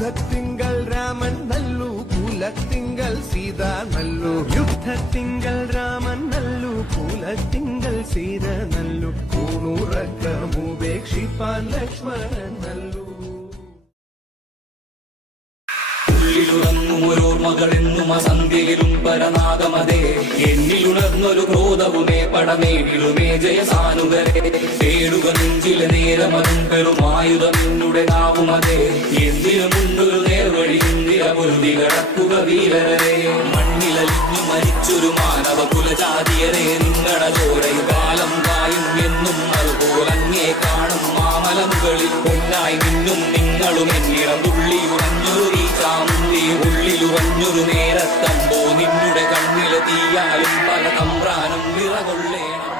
യുദ്ധത്തിങ്കൽ രാമൻ നല്ലു കുലത്തിങ്കൽ സീത നല്ലു യുദ്ധത്തിങ്കൽ രാമൻ നല്ലു കുലത്തിങ്കൽ സീത നല്ലു കൂണുറക്കമുപേക്ഷിപ്പാൻ ലക്ഷ്മണൻ നല്ലു. ഉള്ളിലുറങ്ങും ഓരോർമകളെന്നും അസന്ധ്യയിലും പരനാഗമതേ എന്നിലുണർന്നൊരു ക്രോധവുമേ പടമേടിലുമേ ജയസാനുകരെ തേടുക നെഞ്ചിലെ നേരമതും പെരുമായുധം എന്നുടെ നാവുമതേ എന്തിനുമുണ്ടൊരു നേർവഴി ഇന്ദിരപൊരുതി കടക്കുക വീരരെ മണ്ണിലലിഞ്ഞു മരിച്ചൊരു മാനവ കുലജാതിയരെ നിങ്ങളുടെ ചോരയിൽ കാലം കായും എന്നും അതുപോലങ്ങേ കാണും മാമലമുകളിൽ പൊന്നായി നിന്നും നിങ്ങളും എന്നിടം തുള്ളിയുറഞ്ഞൊരു ചാമുന്തി ഉള്ളിലുറഞ്ഞൊരു നേരത്തമ്പോ നിന്നുടെ കണ്ണിലെ തീയാലും പല തമ്പ്രാനം നിറകൊള്ളേണം.